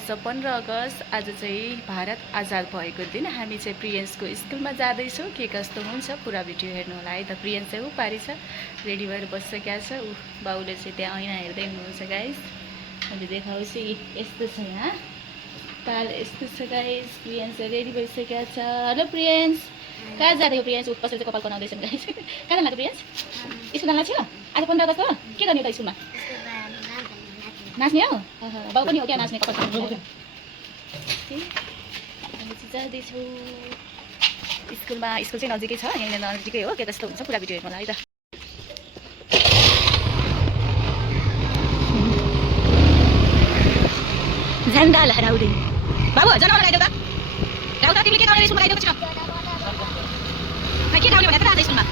आज 15 अगस्त आज चाहिँ भारत आजाद भएको दिन हामी चाहिँ प्रियन्सको स्कुलमा जाँदैछौँ। के कस्तो हुन्छ पुरा भिडियो हेर्नु होला है त। प्रियन्स चाहिँ ऊ पारी छ, रेडी भएर बसिसकेको छ। ऊ बाउले चाहिँ त्यहाँ ऐना हेर्दै हुनुहुन्छ गाइस। मैले देखाउँछु यस्तो छ यहाँ पाल, यस्तो छ गाइस। प्रियन्स रेडी भइसकेको छ। हेलो प्रियन्स, कहाँ जाँदै हो प्रियन्स? ऊ कसरी चाहिँ कपाल बनाउँदैछन् गाइस। कहाँ जानु प्रियन्स? स्कुल जानु लाग्छ आज 15 अगस्त हो। के गर्ने त स्कुलमा? नाच्ने हो? बाउ पनि हो क्या नाच्ने कपाल बनाउने? हामी चाहिँ जाँदैछौँ स्कुलमा। स्कुल चाहिँ नजिकै छ, यहाँनिर नजिकै हो। के कस्तो हुन्छ पुरा भिडियो हेर्नु होला है त। झन्डा लहराउँदै बाबु जनावर लगाइदेऊ त। ल्याउ त, तिमीले के गाउने स्कुलमा लगाइदेऊ छिटो। के गाउने भनेर त आज स्कुलमा?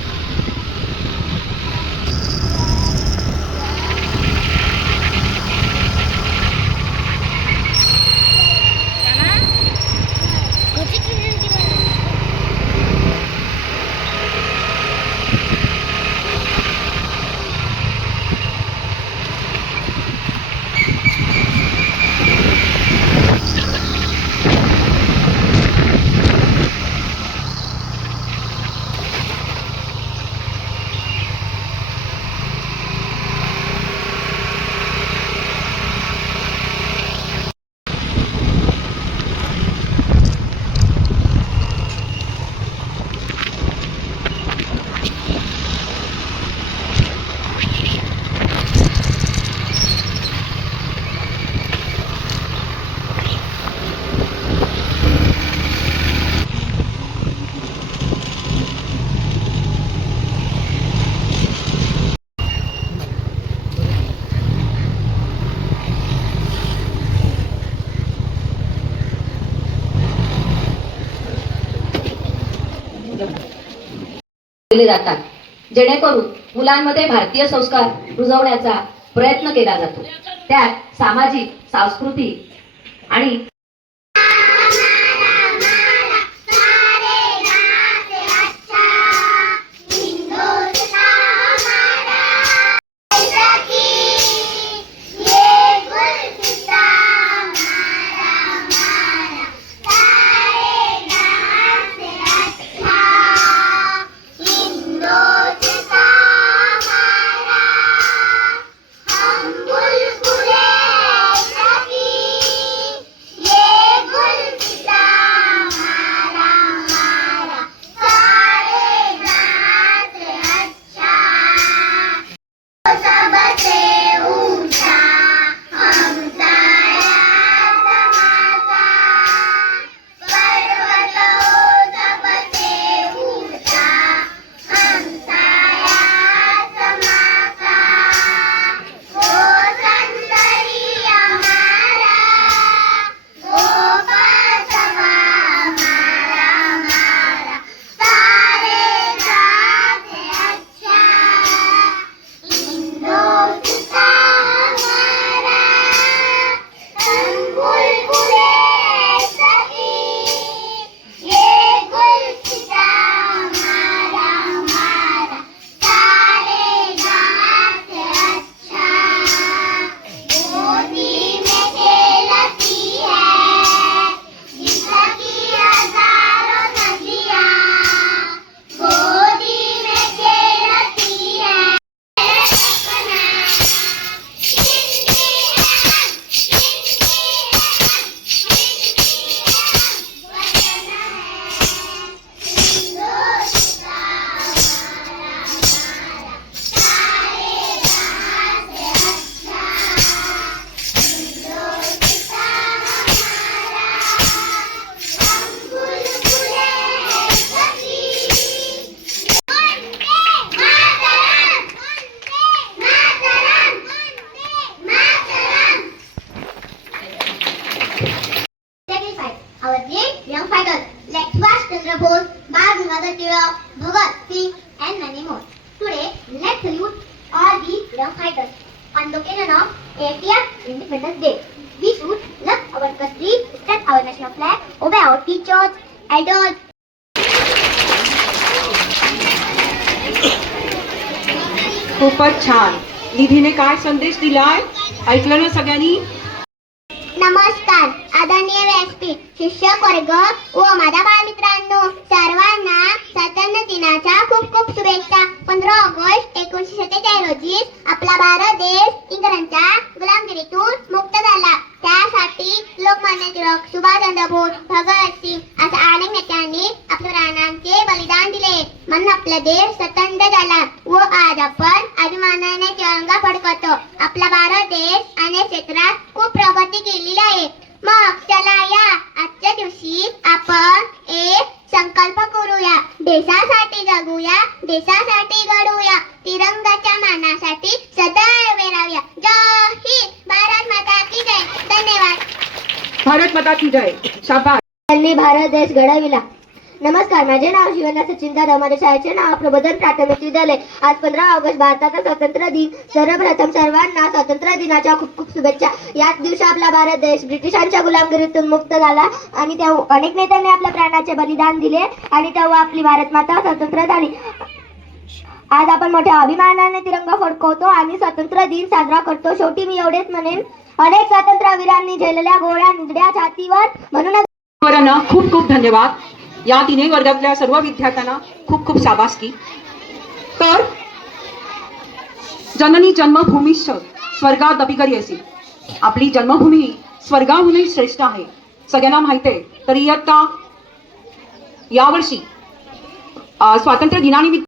जातात, जेणेकरून मुलांमध्ये भारतीय संस्कार रुजवण्याचा प्रयत्न केला जातो। त्यात सामाजिक, सांस्कृतिक आणि our brave young fighters like Subhash Chandra Bose, Bal Gangadhar Tilak, Bhagat Singh and many more. Today, let's salute all these young fighters on the occasion of 80th Independence Day. We should love our country, respect our national flag, obey our teachers, elders. खूपच छान. निधीने काय संदेश दिलाय ऐकलं ना सगळ्यांनी? नमस्कार. आदरणीय व्यासपीठ, शिक्षक वर्ग व माझ्या बालमित्रांनो, सर्वांना स्वातंत्र्य दिनाच्या खूप खूप शुभेच्छा. 15 ऑगस्ट 1947 रोजी आपला भारत देश इंग्रजांच्या गुलामगिरीतून मुक्त झाला. त्यासाठी लोकमान्य टिळक, सुभाषचंद्र बोस, भगतसिंग अशा अनेक नेत्यांनी आपल्या प्राणांचे बलिदान दिले. म्हणून आपला देश स्वतंत्र झाला व आज आपण अभिमानाने तिरंगा फडकवतो. आपला भारत देश अनेक क्षेत्रात खूप प्रगती केलेली आहे. मग चला या आजच्या दिवशी आपण एक संकल्प करूया. देशासाठी जगूया, देशासाठी घडूया, तिरंगाच्या मानासाठी सदैव उभे राहूया. जय हिंद, भारत माता की जय. धन्यवाद. भारत माता की जय. शाबास. त्यांनी भारत देश घडविला. नमस्कार, माझे नाव शिवना सचिन जाधव. माझ्या शाळेचे नाव प्रबोधन प्राथमिक विद्यालय. आज 15 ऑगस्ट भारताचा स्वातंत्र्य दिन. सर्वप्रथम सर्वांना स्वातंत्र्य दिनाच्या खूप खूप शुभेच्छा. याच दिवशी आपला भारत देश ब्रिटिशांच्या गुलामगिरीतून मुक्त झाला आणि तेव्हा अनेक नेत्यांनी आपल्या प्राणाचे बलिदान दिले आणि तेव्हा आपली भारत माता स्वतंत्र झाली. आज आपण मोठ्या अभिमानाने तिरंगा फडकवतो आणि स्वातंत्र्य दिन साजरा करतो. शेवटी मी एवढेच म्हणेन, अनेक स्वातंत्र्यवीरांनी झेललेल्या गोळ्या निजड्या छातीवर म्हणूनच वरांना खूप खूप धन्यवाद. या तिन्ही वर्गातल्या सर्व विद्यार्थ्यांना खूप खूप शाबासकी. तर जननी जन्मभूमीश्च स्वर्गात अभिगरीयसी. आपली जन्मभूमी स्वर्गाहूनही श्रेष्ठ आहे, सगळ्यांना माहिती आहे. तर इयत्ता यावर्षी स्वातंत्र्य दिनानिमित्त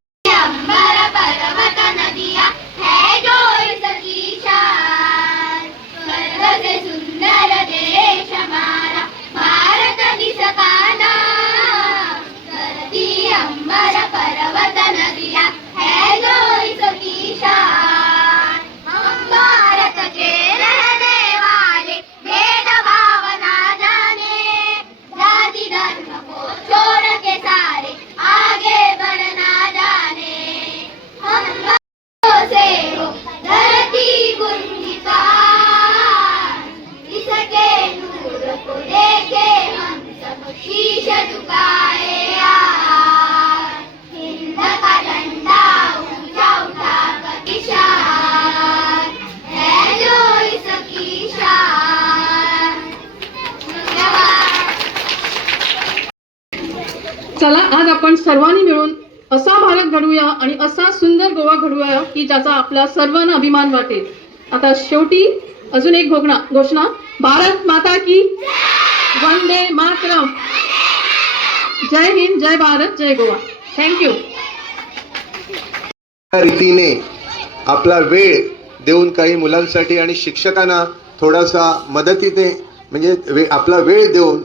चला, आज आपण सर्वांनी मिळून असा भारत घडवूया आणि असा सुंदर गोवा घडवूया की ज्याचा आपल्या सर्वांना अभिमान वाटेल. आता शेवटी अजून एक घोषणा. भारत माता की वंदे मातरम. जय हिंद, जय भारत, जय गोवा. थँक्यू. त्या रीतीने आपला वेळ देऊन काही मुलांसाठी आणि शिक्षकांना थोडासा मदतीने म्हणजे आपला वेळ देऊन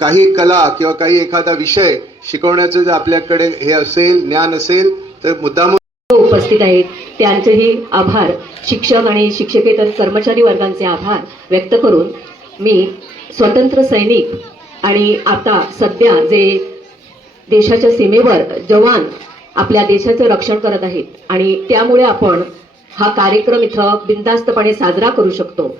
काही कला किंवा काही एखादा विषय शिकवण्याचं जर आपल्याकडे हे असेल, ज्ञान असेल, तर मुद्दाम उपस्थित आहेत त्यांचेही आभार, शिक्षक आणि शिक्षकेतर कर्मचारी वर्गांचे आभार व्यक्त करून मी स्वतंत्र सैनिक आणि आता सध्या जे देशाच्या सीमेवर जवान आपल्या देशाचं रक्षण करत आहेत आणि त्यामुळे आपण हा कार्यक्रम इथं बिनधास्तपणे साजरा करू शकतो.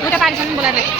Udah Pak, sana boleh.